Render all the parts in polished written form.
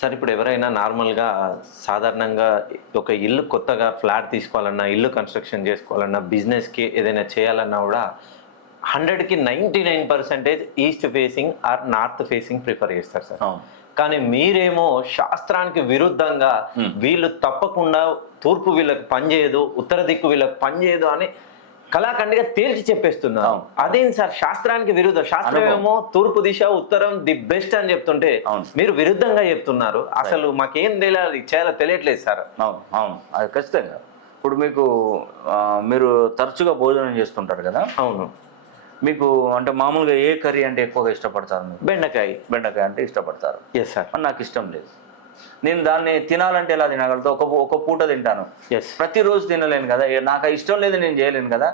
Sir ఇప్పుడు ఎవరైనా నార్మల్‌గా సాధారణంగా ఒక ఇల్లు కొత్తగా ఫ్లాట్ తీసుకోవాలన్నా, ఇల్లు కన్‌స్ట్రక్షన్ చేసుకోవాలన్నా, బిజినెస్‌కి ఏదైనా చేయాలన్నా గూడా 100కి 99% east facing or north facing prefer చేస్తారు సార్. అవును. కానీ మీరేమో శాస్త్రానికి విరుద్ధంగా వీళ్ళు తప్పకుండా తూర్పు వీళ్ళకి పనిచేయదు, ఉత్తర దిక్కు వీళ్ళకి పనిచేయదు అని కళాఖండిగా తేల్చి చెప్పేస్తున్నారు. అదేంటి సార్ శాస్త్రానికి విరుద్ధం? శాస్త్రం ఏమో తూర్పు దిశ ఉత్తరం ది బెస్ట్ అని చెప్తుంటే మీరు విరుద్ధంగా చెప్తున్నారు. అసలు మాకేం తెలియట్లేదు సార్. అవును అవును అది ఖచ్చితంగా. ఇప్పుడు మీరు తరచుగా భోజనం చేస్తుంటారు కదా. అవును. మీకు అంటే మామూలుగా ఏ కర్రీ అంటే ఎక్కువగా ఇష్టపడతారు? మీరు బెండకాయ అంటే ఇష్టపడతారు. Yes sir. నాకు ఇష్టం లేదు. నేను దాన్ని తినాలంటే ఎలా తినగలుగుతా? ఒక పూట తింటాను. ప్రతిరోజు తినలేను కదా. నాకు ఇష్టం లేదు, నేను చేయలేను కదా.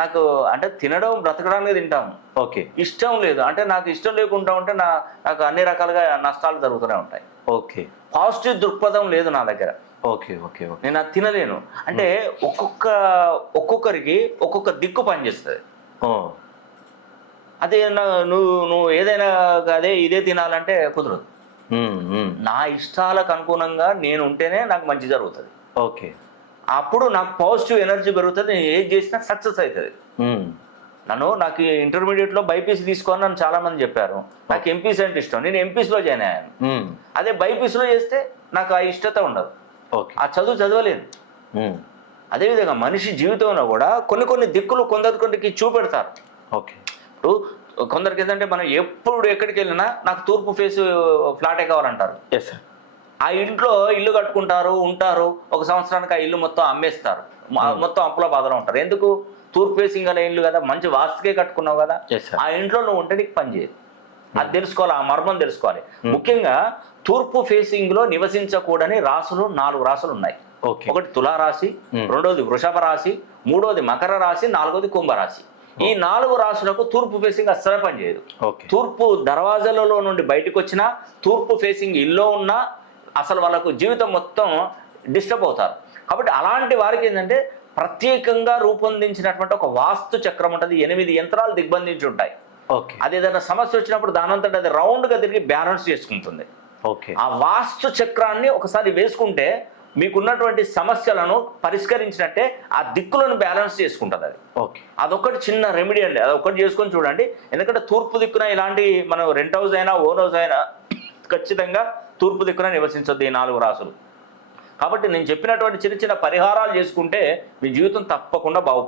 నాకు అంటే తినడం బ్రతకడానికి తింటాము. ఓకే. ఇష్టం లేదు అంటే నాకు ఇష్టం లేకుండా ఉంటే నాకు అన్ని రకాలుగా నష్టాలు జరుగుతూనే ఉంటాయి. ఓకే. పాజిటివ్ దృక్పథం లేదు నా దగ్గర. Okay okay okay. నేను అది తినలేను. అంటే ఒక్కొక్కరికి ఒక్కొక్క దిక్కు పనిచేస్తుంది. అదే నువ్వు ఏదైనా అదే ఇదే తినాలంటే కుదరదు. నా ఇష్టాలకు అనుగుణంగా నేను ఉంటేనే నాకు మంచి జరుగుతుంది. ఓకే. అప్పుడు నాకు పాజిటివ్ ఎనర్జీ పెరుగుతుంది. నేను ఏది చేసినా సక్సెస్ అవుతుంది. నాకు ఇంటర్మీడియట్లో బైపీసీ తీసుకోని నన్ను చాలా మంది చెప్పారు. నాకు ఎంపీసీ అంటే ఇష్టం. నేను ఎంపీసీలో జాయిన్ అయ్యాను. అదే బైపీసీలో చేస్తే నాకు ఆ ఇష్టత ఉండదు. ఆ చదవలేను. అదేవిధంగా మనిషి జీవితంలో కూడా కొన్ని దిక్కులు కొందరికి చూపెడతారు. ఓకే. ఇప్పుడు కొందరికి ఏంటంటే మనం ఎప్పుడు ఎక్కడికి వెళ్ళినా నాకు తూర్పు ఫేస్ ఫ్లాటే కావాలంటారు. Yes sir. ఆ ఇంట్లో ఇల్లు కట్టుకుంటారు, ఉంటారు. ఒక సంవత్సరానికి ఆ ఇల్లు మొత్తం అమ్మేస్తారు. మొత్తం అప్పుల బాధలో ఉంటారు. ఎందుకు? తూర్పు ఫేసింగ్ అనే ఇల్లు కదా, మంచి వాస్తుకే కట్టుకున్నావు కదా. ఆ ఇంట్లో నువ్వు ఉంటే నీకు పని చేయదు. అది తెలుసుకోవాలి, ఆ మర్మం తెలుసుకోవాలి. ముఖ్యంగా తూర్పు ఫేసింగ్ లో నివసించకూడని రాసులు 4 రాసులు ఉన్నాయి. ఒకటి తులారాశి, రెండోది వృషభ రాశి, మూడోది మకర రాశి, నాలుగోది కుంభరాశి. ఈ 4 రాశులకు తూర్పు ఫేసింగ్ అస్సలు పనిచేయదు. తూర్పు దర్వాజాలలో నుండి బయటకు వచ్చినా, తూర్పు ఫేసింగ్ ఇల్లు ఉన్నా అసలు వాళ్ళకు జీవితం మొత్తం డిస్టర్బ్ అవుతారు. కాబట్టి అలాంటి వారికి ఏంటంటే ప్రత్యేకంగా రూపొందించినటువంటి ఒక వాస్తు చక్రం ఉంటుంది. 8 యంత్రాలు దిగ్బంధించి ఉంటాయి. అది ఏదైనా సమస్య వచ్చినప్పుడు దానంతట అది రౌండ్గా తిరిగి బ్యాలెన్స్ చేసుకుంటుంది. ఆ వాస్తు చక్రాన్ని ఒకసారి వేసుకుంటే మీకున్నటువంటి సమస్యలను పరిష్కరించినట్టే ఆ దిక్కులను బ్యాలెన్స్ చేసుకుంటుంది అది. అదొకటి చిన్న రెమెడీ అండి. అదొకటి చేసుకొని చూడండి. ఎందుకంటే తూర్పు దిక్కున ఇలాంటి మనం రెంట్ హౌస్ అయినా ఓన్ హౌస్ అయినా ఖచ్చితంగా తూర్పు దిక్కున నివసించొద్దు ఈ 4 రాసులు. కాబట్టి నేను చెప్పినటువంటి చిన్న చిన్న పరిహారాలు చేసుకుంటే మీ జీవితం తప్పకుండా బాగుపడుతుంది.